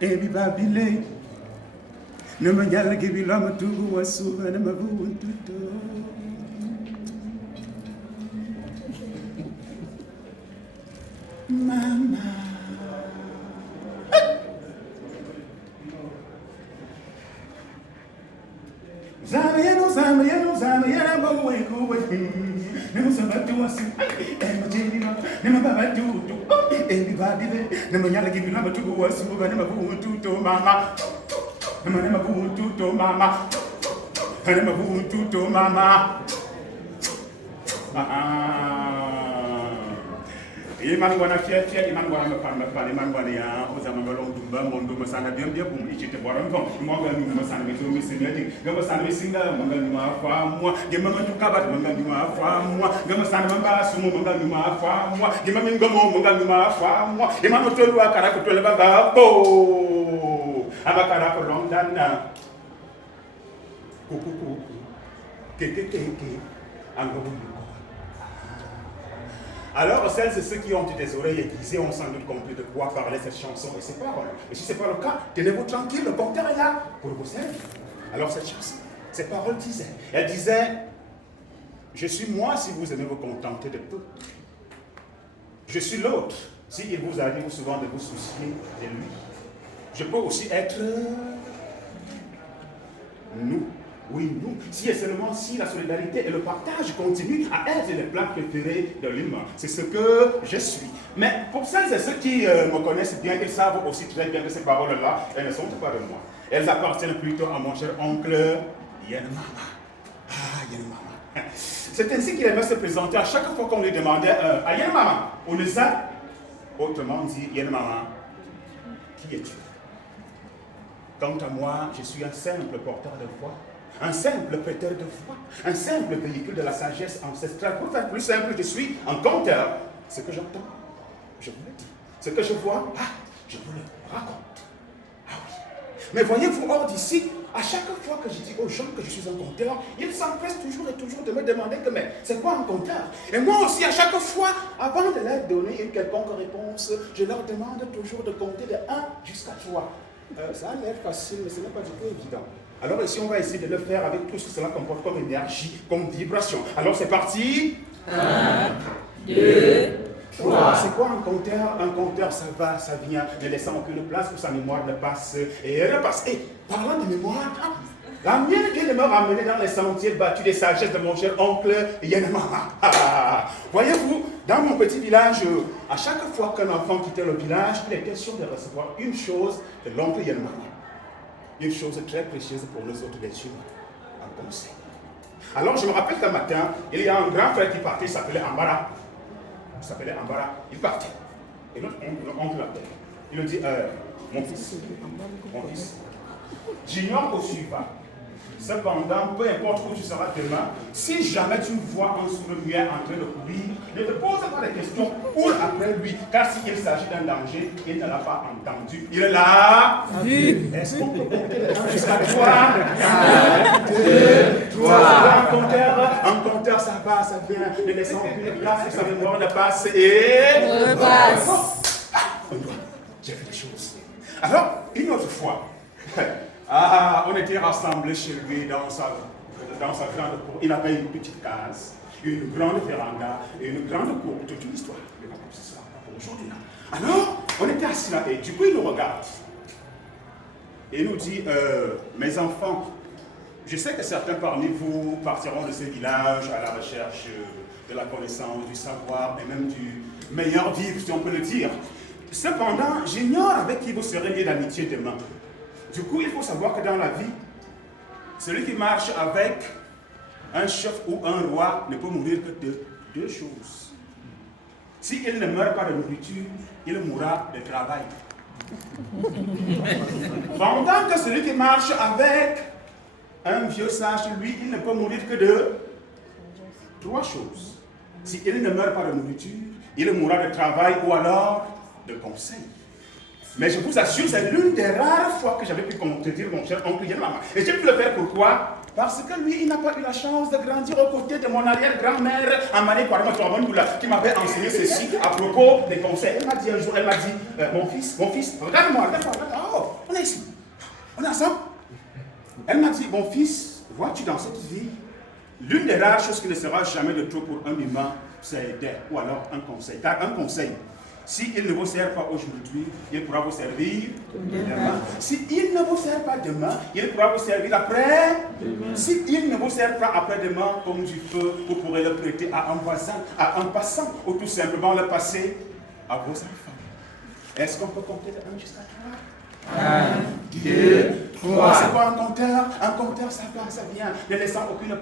Ebi babile. Ne me yalla gibi lama tugu wasu ne me bu tuto. Mama. Zamiano, babu weko weko. Nemo sabatu wasu. Emajina, nemo babatu. Ebi babile. Nemo yalla gibi lama tugu wasu ne me bu tuto mama. Nemo bu tuto mama. Nemo bu tuto mama. Imangwana fiafia imangwana mapana imangwana ya uzamangalo ndumba mondo masana bia bum ichite bora mfo monga ni masana mizo misinati gama sana misinga manga ni mafamwa gema matukaba manga ni mafamwa gama sana mamba sumu manga ni mafamwa gema mingomo manga ni mafamwa imano tolu akara kutole baba bo abakara ko londana kuku keke angobu. Alors, celles et ceux qui ont des oreilles aiguisées ont sans doute compris de quoi parlait cette chanson et ses paroles. Et si ce n'est pas le cas, tenez-vous tranquille, le compteur est là pour vous servir. Alors, cette chanson, ces paroles disaient, elle disait, je suis moi si vous aimez vous contenter de peu. Je suis l'autre si il vous arrive souvent de vous soucier de lui. Je peux aussi être nous. Oui, nous, si et seulement si la solidarité et le partage continuent à être les plans préférés de l'humain. C'est ce que je suis. Mais pour celles et ceux qui me connaissent bien, ils savent aussi très bien que ces paroles-là, elles ne sont pas de moi. Elles appartiennent plutôt à mon cher oncle Yanmama. Ah, Yanmama. C'est ainsi qu'il aimait se présenter à chaque fois qu'on lui demandait à Yanmama. On les a, autrement dit, Yanmama, qui es-tu? Quant à moi, je suis un simple porteur de voix. Un simple prêteur de foi, un simple véhicule de la sagesse ancestrale. Pour faire plus simple, je suis un conteur. Ce que j'entends, je vous le dis. Ce que je vois, je vous le raconte. Ah oui. Mais voyez-vous, hors d'ici, à chaque fois que je dis aux gens que je suis un conteur, ils s'empressent toujours et toujours de me demander que mais c'est quoi un conteur? Et moi aussi, à chaque fois, avant de leur donner une quelconque réponse, je leur demande toujours de compter de 1 jusqu'à 3. Ça a l'air facile, mais ce n'est pas du tout évident. Alors ici, on va essayer de le faire avec tout ce que cela comporte comme énergie, comme vibration. Alors c'est parti. 1, 2, 3. C'est quoi un compteur? Un compteur, ça va, ça vient, ne laissant aucune place pour sa mémoire de passe et repasse. Et parlant de mémoire, la mienne vient de me ramener dans les sentiers battus des sagesses de mon cher oncle Yanmama. Voyez-vous, dans mon petit village, à chaque fois qu'un enfant quittait le village, il est question de recevoir une chose de l'oncle Yanmama. Une chose très précieuse pour nous autres les humains, un conseil. Alors je me rappelle qu'un matin, il y a un grand frère qui partait, il s'appelait Ambara. Il partait. Et notre oncle l'appelle. Il lui dit, mon fils, j'ignore au suivant. Cependant, peu importe où tu seras demain, si jamais tu vois un sourd-muet en train de courir, ne te pose pas de questions, cours après lui, car s'il s'agit d'un danger, il ne l'a pas entendu. Il l'a vu. Est-ce qu'on peut compter jusqu'à 3? 1, 2, 3. Un compteur, ça va, ça vient, ne laissant aucune place que sa mémoire ne passe et repasse. J'ai fait des choses. Alors, une autre fois, on était rassemblés chez lui dans sa grande cour. Il avait une petite case, une grande véranda et une grande cour. Toute une histoire. Mais pas comme ça, pour aujourd'hui. Alors, on était assis là et du coup, il nous regarde. Et il nous dit, mes enfants, je sais que certains parmi vous partiront de ces villages à la recherche de la connaissance, du savoir et même du meilleur vivre, si on peut le dire. Cependant, j'ignore avec qui vous serez liés d'amitié demain. Du coup, il faut savoir que dans la vie, celui qui marche avec un chef ou un roi ne peut mourir que de 2 choses. S'il ne meurt pas de nourriture, il mourra de travail. Pendant que celui qui marche avec un vieux sage, lui, il ne peut mourir que de 3 choses. S'il ne meurt pas de nourriture, il mourra de travail ou alors de conseil. Mais je vous assure, c'est l'une des rares fois que j'avais pu contredire mon cher oncle Yanmama. Et j'ai pu le faire pourquoi? Parce que lui, il n'a pas eu la chance de grandir aux côtés de mon arrière-grand-mère, Amane Kwarama Touamandoula, qui m'avait enseigné ceci à propos des conseils. Elle m'a dit un jour, mon fils, regarde-moi, regarde-moi, oh, On est ici. On est ensemble. Elle m'a dit, mon fils, vois-tu dans cette vie, l'une des rares choses qui ne sera jamais de trop pour un humain, c'est d'aide, ou alors un conseil. Car un conseil, s'il ne vous sert pas aujourd'hui, il pourra vous servir demain. S'il ne vous sert pas demain, il pourra vous servir après. S'il ne vous sert pas après-demain, comme du feu, vous pourrez le prêter à un voisin, à un passant, ou tout simplement le passer à vos enfants. Est-ce qu'on peut compter de 1 jusqu'à 3? 1, 2, 3. C'est quoi un compteur? Un compteur, ça vient, ne laissant aucune